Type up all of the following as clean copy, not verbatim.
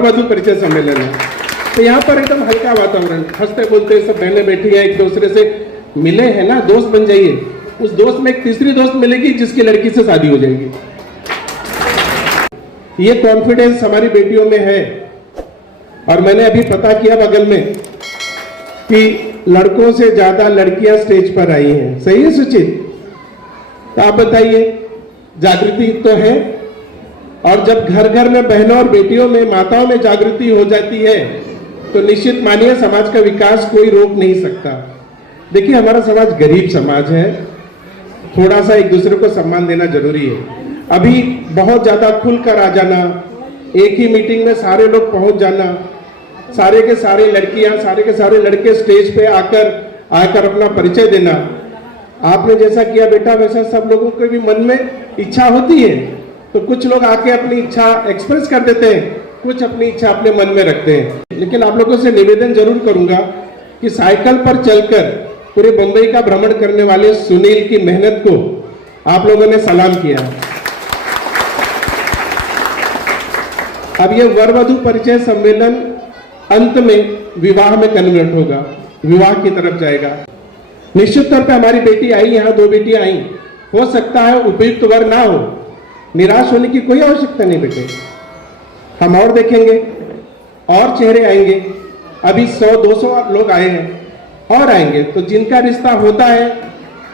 वधु परिचय सम्मेलन है। तो यहाँ पर एकदम हल्का वातावरण, हंसते बोलते सब बहनें बैठी हैं, एक दूसरे से मिले हैं ना, दोस्त बन जाइए। उस दोस्त में एक तीसरी दोस्त मिलेगी जिसकी लड़की से शादी हो जाएगी। ये कॉन्फिडेंस हमारी बेटियों में है। और मैंने अभी पता किया बगल में कि लड़कों से ज्यादा लड़कियां स्टेज पर आई हैं। सही है सुचित? तो आप बताइए, जागृति तो है। और जब घर घर में बहनों और बेटियों में, माताओं में जागृति हो जाती है तो निश्चित मानिए समाज का विकास कोई रोक नहीं सकता। देखिए, हमारा समाज गरीब समाज है, थोड़ा सा एक दूसरे को सम्मान देना जरूरी है। अभी बहुत ज्यादा खुलकर आ जाना, एक ही मीटिंग में सारे लोग पहुंच जाना, सारे के सारे लड़कियां, सारे के सारे लड़के स्टेज पे आकर अपना परिचय देना, आपने जैसा किया बेटा वैसा सब लोगों के भी मन में इच्छा होती है। तो कुछ लोग आके अपनी इच्छा एक्सप्रेस कर देते हैं, कुछ अपनी इच्छा अपने मन में रखते हैं। लेकिन आप लोगों से निवेदन जरूर करूंगा कि साइकिल पर चलकर पूरे मुंबई का भ्रमण करने वाले सुनील की मेहनत को आप लोगों ने सलाम किया। अब ये वर वधु परिचय सम्मेलन अंत में विवाह में कन्वर्ट होगा, विवाह की तरफ जाएगा। निश्चित तौर पे हमारी बेटी आई, यहाँ 2 बेटियां आई, हो सकता है उपयुक्त वर ना हो, निराश होने की कोई आवश्यकता नहीं बेटे। हम और देखेंगे, और चेहरे आएंगे। अभी 100-200 लोग आए हैं और आएंगे। तो जिनका रिश्ता होता है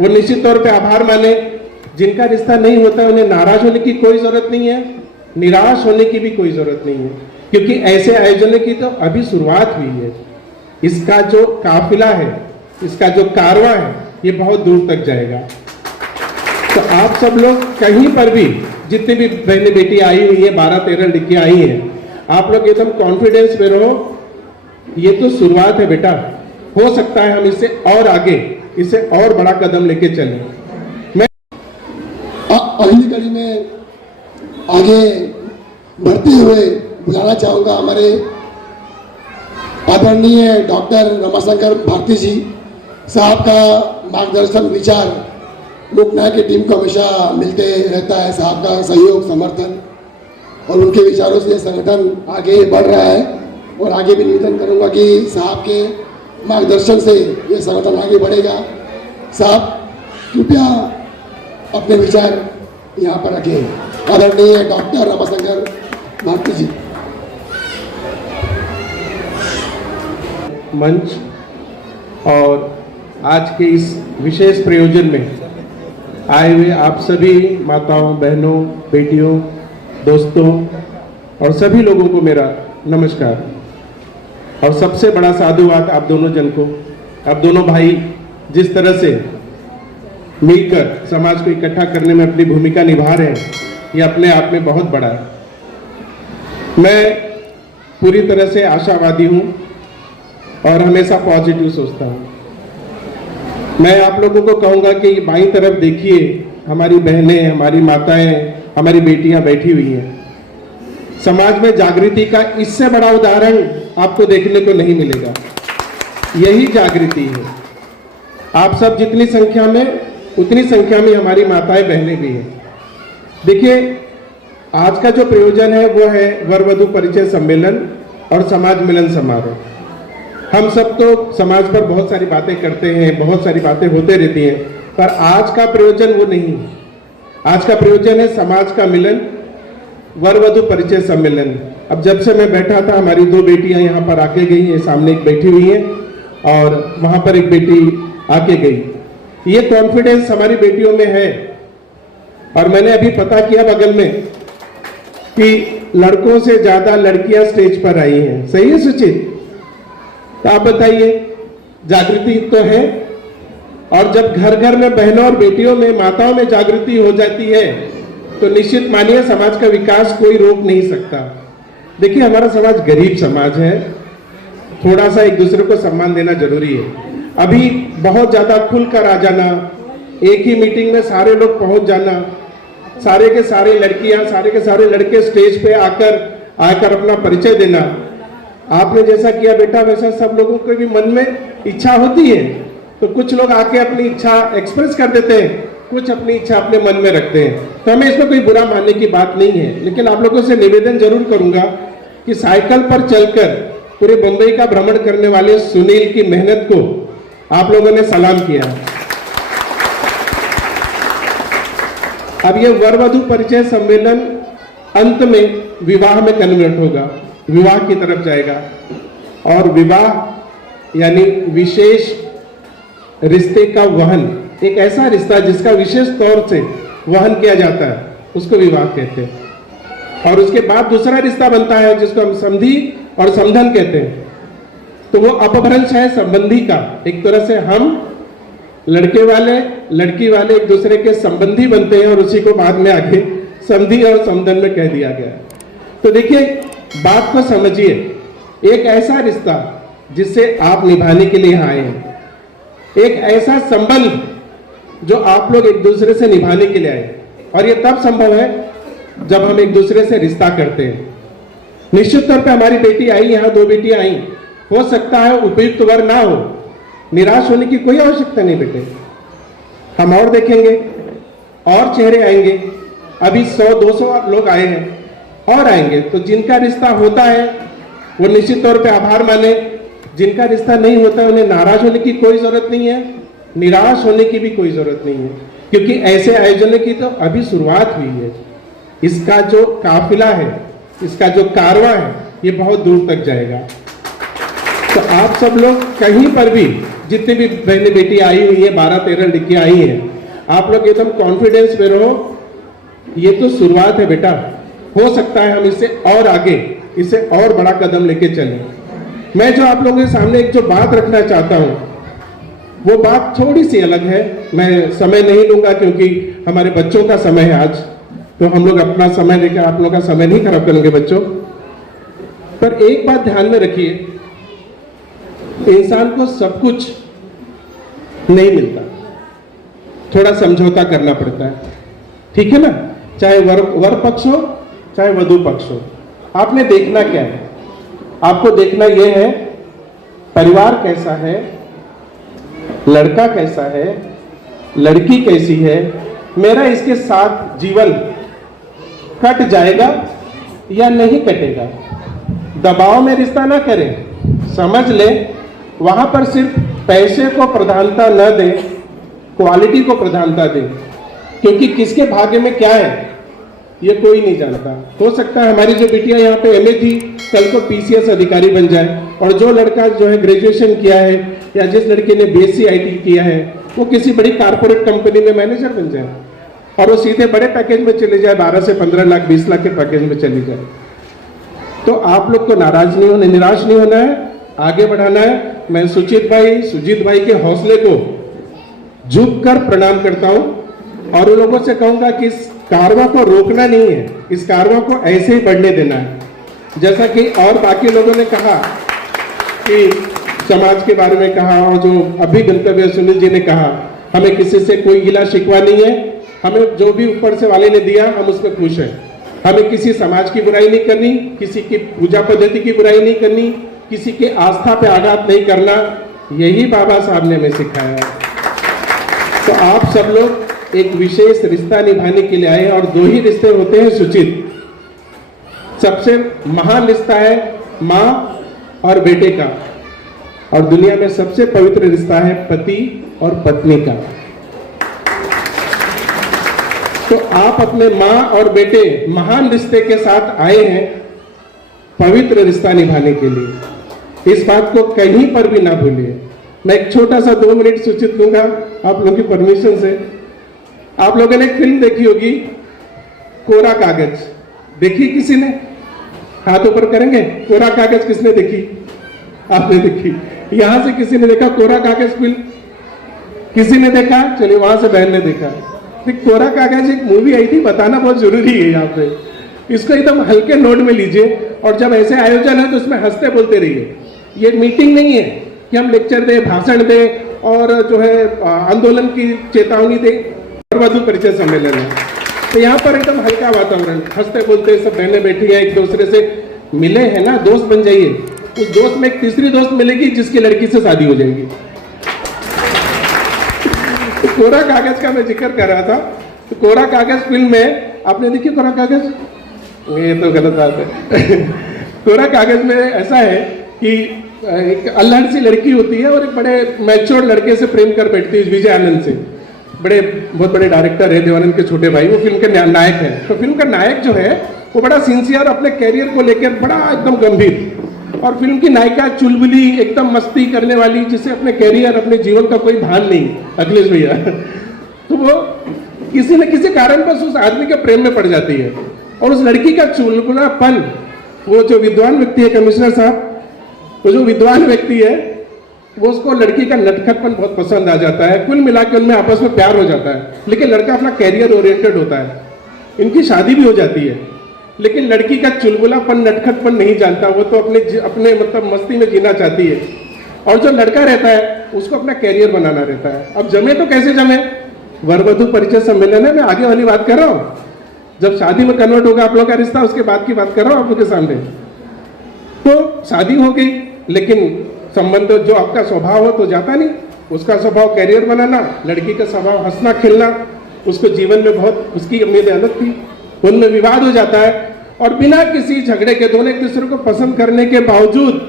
वो निश्चित तौर पे आभार माने, जिनका रिश्ता नहीं होता है उन्हें नाराज होने की कोई जरूरत नहीं है, निराश होने की भी कोई जरूरत नहीं है, क्योंकि ऐसे आयोजनों की तो अभी शुरुआत हुई है। इसका जो काफिला है, इसका जो कारवां है, ये बहुत दूर तक जाएगा। तो आप सब लोग कहीं पर भी, जितनी भी बहने बेटी आई हुई है, 12-13 लड़कियां आई हैं, आप लोग एकदम कॉन्फिडेंस में रहो। ये तो शुरुआत है बेटा, हो सकता है हम इससे और आगे, इससे और बड़ा कदम लेके चलें। मैं अगली कड़ी में आगे बढ़ते हुए बुलाना चाहूंगा हमारे आदरणीय डॉक्टर रमाशंकर भारती जी साहब का मार्गदर्शन, विचार लोकनायक की टीम को हमेशा मिलते रहता है। साहब का सहयोग, समर्थन और उनके विचारों से संगठन आगे बढ़ रहा है। और आगे भी निवेदन करूंगा कि साहब के मार्गदर्शन से ये संगठन आगे बढ़ेगा। साहब कृपया अपने विचार यहाँ पर रखें। आदरणीय डॉक्टर रमाशंकर भारती जी। मंच और आज के इस विशेष प्रयोजन में आए हुए आप सभी माताओं, बहनों, बेटियों, दोस्तों और सभी लोगों को मेरा नमस्कार। और सबसे बड़ा साधुवाद आप दोनों जन को, आप दोनों भाई जिस तरह से मिलकर समाज को इकट्ठा करने में अपनी भूमिका निभा रहे हैं, ये अपने आप में बहुत बड़ा है। मैं पूरी तरह से आशावादी हूँ और हमेशा पॉजिटिव सोचता हूँ। मैं आप लोगों को कहूँगा कि बाईं तरफ देखिए, हमारी बहनें, हमारी माताएं, हमारी बेटियां बैठी हुई हैं। समाज में जागृति का इससे बड़ा उदाहरण आपको देखने को नहीं मिलेगा। यही जागृति है। आप सब जितनी संख्या में, उतनी संख्या में हमारी माताएं, बहनें भी हैं। देखिए, आज का जो प्रयोजन है वो है वर वधु परिचय सम्मेलन और समाज मिलन समारोह। हम सब तो समाज पर बहुत सारी बातें करते हैं, बहुत सारी बातें होते रहती हैं, पर आज का प्रयोजन वो नहीं है। आज का प्रयोजन है समाज का मिलन, वर वधु परिचय सम्मेलन। अब जब से मैं बैठा था, हमारी 2 बेटियां यहाँ पर आके गई हैं, सामने एक बैठी हुई है और वहां पर एक बेटी आके गई। ये कॉन्फिडेंस हमारी बेटियों में है। और मैंने अभी पता किया बगल में कि लड़कों से ज्यादा लड़कियां स्टेज पर आई हैं। सही है सुचित? तो आप बताइए, जागृति तो है। और जब घर घर में बहनों और बेटियों में, माताओं में जागृति हो जाती है तो निश्चित मानिए समाज का विकास कोई रोक नहीं सकता। देखिए, हमारा समाज गरीब समाज है, थोड़ा सा एक दूसरे को सम्मान देना जरूरी है। अभी बहुत ज्यादा खुलकर आ जाना, एक ही मीटिंग में सारे लोग पहुंच जाना, सारे के सारे लड़कियां, सारे के सारे लड़के स्टेज पे आकर अपना परिचय देना, आपने जैसा किया बेटा वैसा सब लोगों के भी मन में इच्छा होती है। तो कुछ लोग आके अपनी इच्छा एक्सप्रेस कर देते हैं, कुछ अपनी इच्छा अपने मन में रखते हैं। तो हमें इसमें कोई बुरा मानने की बात नहीं है। लेकिन आप लोगों से निवेदन जरूर करूंगा कि साइकिल पर चलकर पूरे मुंबई का भ्रमण करने वाले सुनील की मेहनत को आप लोगों ने सलाम किया। अब ये वर वधु परिचय सम्मेलन अंत में विवाह में कन्वर्ट होगा, विवाह की तरफ जाएगा। और विवाह यानी विशेष रिश्ते का वहन, एक ऐसा रिश्ता जिसका विशेष तौर से वहन किया जाता है, उसको विवाह कहते हैं। और उसके बाद दूसरा रिश्ता बनता है जिसको हम संधि और समधन कहते हैं। तो वो अपभ्रंश है संबंधी का। एक तरह से हम लड़के वाले लड़की वाले एक दूसरे के संबंधी बनते हैं और उसी को बाद में आगे संधि और समधन में कह दिया गया। तो देखिए, बात को समझिए, एक ऐसा रिश्ता जिसे आप निभाने के लिए आए हैं, एक ऐसा संबंध जो आप लोग एक दूसरे से निभाने के लिए आए। और ये तब संभव है जब हम एक दूसरे से रिश्ता करते हैं। निश्चित तौर पे हमारी बेटी आई, यहाँ 2 बेटियां आई, हो सकता है उपयुक्त वर ना हो, निराश होने की कोई आवश्यकता नहीं बेटे। हम और देखेंगे, और चेहरे आएंगे। अभी 100-200 लोग आए हैं और आएंगे। तो जिनका रिश्ता होता है वो निश्चित तौर पे आभार माने, जिनका रिश्ता नहीं होता उन्हें नाराज होने की कोई जरूरत नहीं है, निराश होने की भी कोई जरूरत नहीं है, क्योंकि ऐसे आयोजनों की तो अभी शुरुआत हुई है। इसका जो काफिला है, इसका जो कारवां है, ये बहुत दूर तक जाएगा। तो आप सब लोग कहीं पर भी, जितनी भी बहने बेटी आई हुई है, 12-13 लड़कियां आई हैं, आप लोग एकदम कॉन्फिडेंस में रहो। ये तो शुरुआत है बेटा, हो सकता है हम इससे और आगे, इससे और बड़ा कदम लेके चलें। मैं जो आप लोगों के सामने एक जो बात रखना चाहता हूं, वो बात थोड़ी सी अलग है। मैं समय नहीं लूंगा क्योंकि हमारे बच्चों का समय है आज, तो हम लोग अपना समय लेकर आप लोगों का समय नहीं खराब करेंगे बच्चों। पर एक बात ध्यान में रखिए, इंसान को सब कुछ नहीं मिलता, थोड़ा समझौता करना पड़ता है, ठीक है ना। चाहे वर पक्ष हो चाहे वधु पक्ष हो। आपने देखना क्या है? आपको देखना यह है परिवार कैसा है, लड़का कैसा है, लड़की कैसी है, मेरा इसके साथ जीवन कट जाएगा या नहीं कटेगा। दबाव में रिश्ता ना करें, समझ लें, वहां पर सिर्फ पैसे को प्रधानता न दें, क्वालिटी को प्रधानता दें, क्योंकि किसके भाग्य में क्या है ये कोई नहीं जानता। हो सकता है हमारी जो बेटियां यहाँ पे एमए थी, कल को पीसीएस अधिकारी बन जाए, और जो लड़का जो है ग्रेजुएशन किया है या जिस लड़के ने बीएससी आईटी किया है, वो किसी बड़ी कारपोरेट कंपनी में मैनेजर बन जाए और वो सीधे बड़े पैकेज में चले जाए, 12 से 15 लाख 20 लाख के पैकेज में चली जाए। तो आप लोग को नाराज नहीं होना, निराश नहीं होना है, आगे बढ़ाना है। मैं सुजीत भाई के हौसले को झुक कर प्रणाम करता हूं और उन लोगों से कहूंगा कि इस कारवां को रोकना नहीं है, इस कारवां को ऐसे ही बढ़ने देना है। जैसा कि और बाकी लोगों ने कहा कि समाज के बारे में कहा, और जो अभी गंतव्य सुनील जी ने कहा, हमें किसी से कोई गिला शिकवा नहीं है, हमें जो भी ऊपर से वाले ने दिया हम उसमें खुश हैं। हमें किसी समाज की बुराई नहीं करनी, किसी की पूजा पद्धति की बुराई नहीं करनी, किसी के आस्था पे आघात नहीं करना, यही बाबा साहब ने हमें सिखाया है। तो आप सब लोग एक विशेष रिश्ता निभाने के लिए आए, और 2 ही रिश्ते होते हैं सुचित। सबसे महान रिश्ता है माँ और बेटे का, और दुनिया में सबसे पवित्र रिश्ता है पति और पत्नी का। तो आप अपने माँ और बेटे महान रिश्ते के साथ आए हैं पवित्र रिश्ता निभाने के लिए। इस बात को कहीं पर भी ना भूलिए। मैं एक छोटा सा 2 मिनट सूचित दूंगा आप लोगों की परमिशन से। आप लोगों ने एक फिल्म देखी होगी, कोरा कागज, देखी किसी ने? हाथ ऊपर करेंगे। कोरा कागज किसने देखी? आपने देखी। यहां से किसी ने देखा कोरा कागज फिल्म? किसी ने देखा? चलिए, वहां से बहन ने देखा। कोरा कागज एक मूवी आई थी, बताना बहुत जरूरी है यहाँ पे। इसको एकदम हल्के नोट में लीजिए, और जब ऐसे आयोजन है तो इसमें हंसते बोलते रहिए। ये मीटिंग नहीं है कि हम लेक्चर दें, भाषण दें और जो है आंदोलन की चेतावनी दें। वधु परिचय सम्मेलन है, तो यहाँ पर एकदम हल्का वातावरण, हंसते बोलते सब बहनें बैठी है, एक दूसरे से मिले हैं ना, दोस्त बन जाइए। उस दोस्त में एक तीसरी दोस्त मिलेगी जिसकी लड़की से शादी हो जाएगी। तो कोरा कागज का मैं जिक्र कर रहा था। तो कोरा कागज फिल्म में आपने देखी कोरा कागज? ये तो गलत बात है। कोरा कागज में ऐसा है कि एक अल्हड़ सी लड़की होती है और एक बड़े मैच्योर लड़के से प्रेम कर बैठती है, विजय आनंद से। बहुत बड़े डायरेक्टर है, देवानंद के छोटे भाई, वो फिल्म के नायक है। तो फिल्म का नायक जो है वो बड़ा सिंसियर, अपने कैरियर को लेकर बड़ा एकदम गंभीर, और फिल्म की नायिका चुलबुली, एकदम मस्ती करने वाली, जिसे अपने कैरियर, अपने जीवन का कोई भान नहीं, अखिलेश भैया। तो वो किसी न किसी कारण बस उस आदमी के प्रेम में पड़ जाती है, और उस लड़की का चुलबुलापन, वो जो विद्वान व्यक्ति है कमिश्नर साहब, वो जो विद्वान व्यक्ति है वो, उसको लड़की का नटखटपन बहुत पसंद आ जाता है। कुल मिला के उनमें आपस में प्यार हो जाता है, लेकिन लड़का अपना कैरियर ओरिएंटेड होता है। इनकी शादी भी हो जाती है, लेकिन लड़की का चुलबुलापन, नटखटपन नहीं जानता, वो तो अपने मतलब मस्ती में जीना चाहती है। और जो लड़का रहता है उसको अपना कैरियर बनाना रहता है। अब जमे तो कैसे जमे? वर वधु परिचय सम्मेलन है, मैं आगे वाली बात कर रहा हूँ। जब शादी में कन्वर्ट होगा आप लोग का रिश्ता, उसके बाद की बात कर रहा हूँ आप लोग के सामने। तो शादी हो गई, लेकिन संबंध जो आपका स्वभाव हो तो जाता नहीं। उसका स्वभाव कैरियर बनाना, लड़की का स्वभाव हंसना खेलना, उसको जीवन में बहुत उसकी उम्मीदें अलग थी। उनमें विवाद हो जाता है, और बिना किसी झगड़े के दोनों एक दूसरे को पसंद करने के बावजूद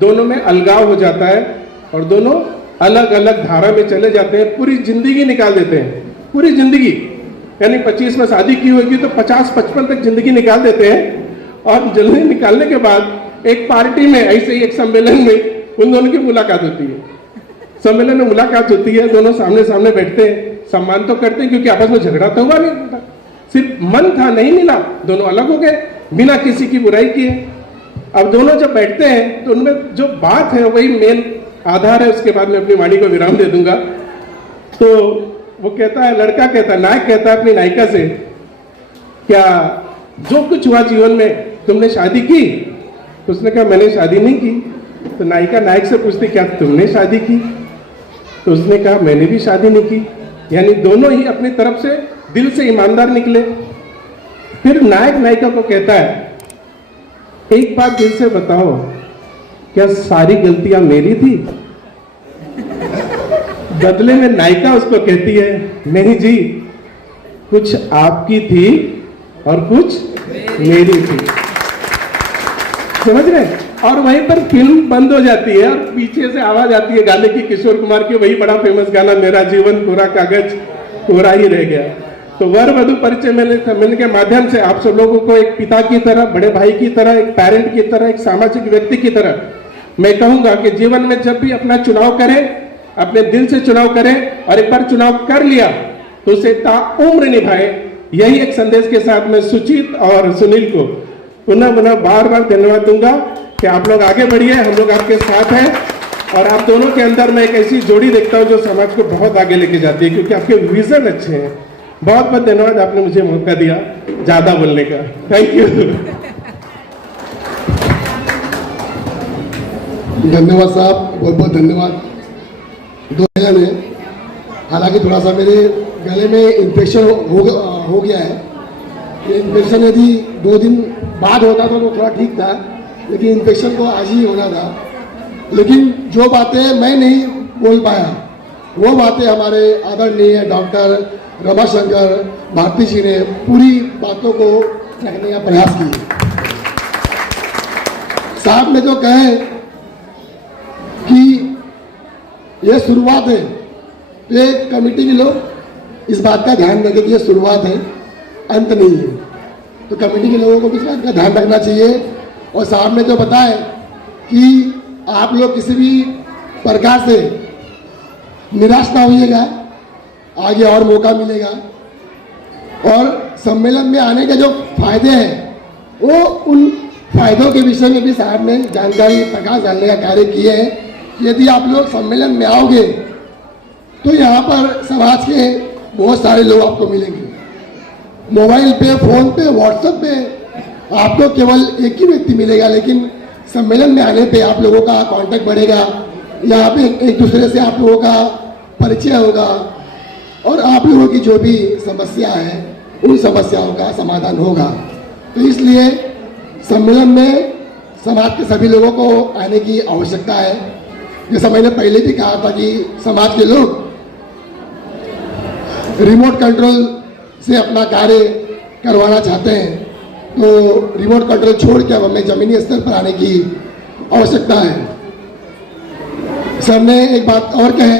दोनों में अलगाव हो जाता है, और दोनों अलग अलग धारा में चले जाते हैं। पूरी जिंदगी निकाल देते हैं, पूरी जिंदगी, यानी 25 में शादी की होगी तो 50-55 तक जिंदगी निकाल देते हैं। और जल्दी निकालने के बाद एक पार्टी में, ऐसे ही एक सम्मेलन में उन दोनों की मुलाकात होती है। सम्मेलन में मुलाकात होती है, दोनों सामने सामने बैठते हैं, सम्मान तो करते हैं क्योंकि आपस में झगड़ा तो हुआ नहीं था, सिर्फ मन था, नहीं मिला, दोनों अलग हो गए बिना किसी की बुराई किए। अब दोनों जब बैठते हैं तो उनमें जो बात है वही मेन आधार है। उसके बाद में अपनी वाणी को विराम दे दूंगा। तो वो कहता है, लड़का कहता है, नायक कहता है अपनी नायिका से, क्या जो कुछ हुआ जीवन में तुमने शादी की? तो उसने कहा मैंने शादी नहीं की। तो नायिका नायक से पूछती क्या तुमने शादी की? तो उसने कहा मैंने भी शादी नहीं की। यानी दोनों ही अपनी तरफ से दिल से ईमानदार निकले। फिर नायक नायिका को कहता है, एक बात दिल से बताओ, क्या सारी गलतियां मेरी थी? बदले में नायिका उसको कहती है, नहीं जी, कुछ आपकी थी और कुछ मेरी थी। समझ रहे? और वहीं पर फिल्म बंद हो जाती है और पीछे से आवाज आती है गाने की, किशोर कुमार की, वही बड़ा फेमस गाना, मेरा जीवन कोरा कागज कोरा ही रह गया। तो वर वधु परिचय मिलने के माध्यम से आप सब लोगों को एक पिता की तरह, बड़े भाई की तरह, एक पेरेंट की तरह, एक सामाजिक व्यक्ति की तरह मैं कहूंगा कि जीवन में जब भी अपना चुनाव करें, अपने दिल से चुनाव करें, और एक बार चुनाव कर लिया तो उसे ताउम्र निभाए। यही एक संदेश के साथ मैं सुचित और सुनील को पुनः बार बार धन्यवाद दूंगा कि आप लोग आगे बढ़िए, हम लोग आपके साथ हैं। और आप दोनों के अंदर मैं एक ऐसी जोड़ी देखता हूं जो समाज को बहुत आगे लेके जाती है, क्योंकि आपके विजन अच्छे हैं। बहुत बहुत धन्यवाद, आपने मुझे मौका दिया ज्यादा बोलने का। Thank you. धन्यवाद साहब, बहुत बहुत धन्यवाद। दो में हालांकि थोड़ा सा मेरे गले में इन्फेक्शन हो गया है। ये इन्फेक्शन यदि 2 दिन बाद होता तो वो थोड़ा ठीक था, लेकिन इन्फेक्शन को आज ही होना था। लेकिन जो बातें मैं नहीं बोल पाया, वो बातें हमारे आदरणीय डॉक्टर रमाशंकर भारती जी ने पूरी बातों को रखने का प्रयास किया। साहब ने जो कहे कि यह शुरुआत है, तो ये कमेटी के लोग इस बात का ध्यान रखें कि यह शुरुआत है, अंत नहीं है। तो कमेटी के लोगों को भी इस बात का ध्यान रखना चाहिए। और साहब ने जो बताया कि आप लोग किसी भी प्रकार से निराश ना होइएगा, आगे और मौका मिलेगा। और सम्मेलन में आने के जो फायदे हैं, वो उन फायदों के विषय में भी साहब ने जानकारी प्रकाश डालने का कार्य किए हैं। यदि आप लोग सम्मेलन में आओगे तो यहाँ पर समाज के बहुत सारे लोग आपको मिलेंगे। मोबाइल पे, फोन पे, व्हाट्सएप पे आपको केवल एक ही व्यक्ति मिलेगा, लेकिन सम्मेलन में आने पे आप लोगों का कांटेक्ट बढ़ेगा। यहाँ पे एक दूसरे से आप लोगों का परिचय होगा, और आप लोगों की जो भी समस्या है उन समस्याओं का समाधान होगा। तो इसलिए सम्मेलन में समाज के सभी लोगों को आने की आवश्यकता है। जैसा मैंने पहले भी कहा था कि समाज के लोग रिमोट कंट्रोल से अपना कार्य करवाना चाहते हैं, तो रिमोट कंट्रोल छोड़ के अब हमें जमीनी स्तर पर आने की आवश्यकता है। सर ने एक बात और कहे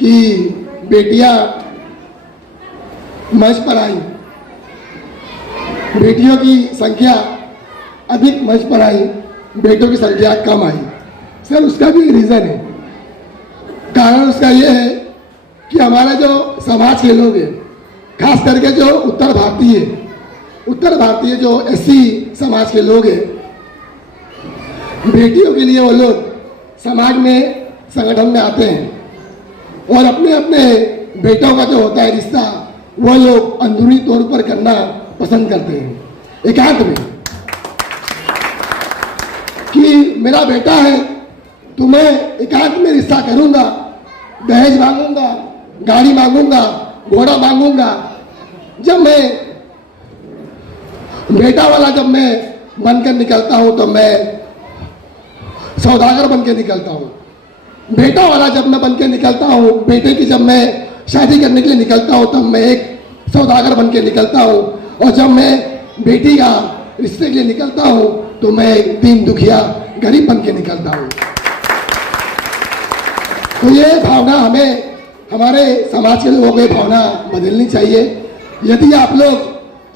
कि बेटियां मंच पर आई, बेटियों की संख्या अधिक मंच पर आई, बेटों की संख्या कम आई। सर उसका भी रीज़न है, कारण उसका ये है कि हमारा जो समाज के लोग हैं, खास करके जो उत्तर भारतीय जो एससी समाज के लोग हैं, बेटियों के लिए वो लोग समाज में संगठन में आते हैं और अपने अपने बेटों का जो होता है रिश्ता वो लोग अंदरूनी तौर पर करना पसंद करते हैं, एकांत में, कि मेरा बेटा है तो मैं एकांत में रिश्ता करूंगा, दहेज मांगूंगा, गाड़ी मांगूंगा, घोड़ा मांगूंगा। जब मैं बेटा वाला जब मैं बनकर निकलता हूं तो मैं सौदागर बनकर निकलता हूं, बेटा वाला जब मैं बनकर निकलता हूं, बेटे की जब मैं शादी करने के लिए निकलता हूं तब मैं एक सौदागर बनकर निकलता हूं, और जब मैं बेटी का रिश्ते के लिए निकलता हूं तो मैं एक दीन दुखिया गरीब बनकर निकलता हूं। तो ये भावना हमें, हमारे समाज के लोगों को ये भावना बदलनी चाहिए। यदि आप लोग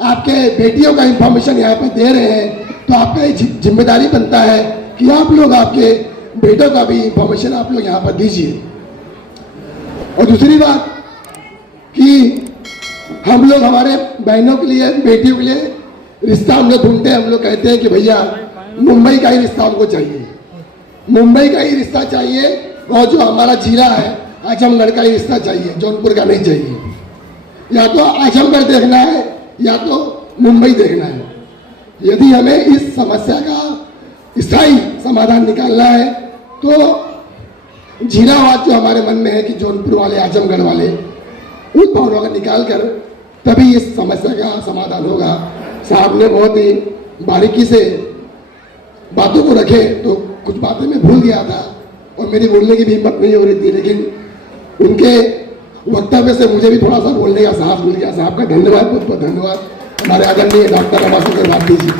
आपके बेटियों का इंफॉर्मेशन यहाँ पर दे रहे हैं तो आपका एक जिम्मेदारी बनता है कि आप लोग आपके बेटों का भी इंफॉर्मेशन आप लोग यहाँ पर दीजिए। और दूसरी बात कि हम लोग हमारे बहनों के लिए, बेटियों के लिए रिश्ता हम लोग ढूंढते हैं। हम लोग कहते हैं कि भैया मुंबई का ही रिश्ता हमको चाहिए, मुंबई का ही रिश्ता चाहिए, और जो हमारा जिला है आजमगढ़ का ही रिश्ता चाहिए, जौनपुर का नहीं चाहिए। या तो आजमगढ़ देखना है या तो मुंबई देखना है। यदि हमें इस समस्या का स्थायी समाधान निकालना है तो जीरावाद जो हमारे मन में है कि जौनपुर वाले, आजमगढ़ वाले, उन भावनाओं का निकाल कर तभी इस समस्या का समाधान होगा। साहब ने बहुत ही बारीकी से बातों को रखे, तो कुछ बातें मैं भूल गया था और मेरी बोलने की भी हिम्मत नहीं हो रही थी, लेकिन उनके वक्तव्य से मुझे भी थोड़ा सा बोलने का साहस मिल गया। साहब का धन्यवाद, बहुत बहुत धन्यवाद। हमारे आदरणीय डॉक्टर रमाशंकर भारती जी।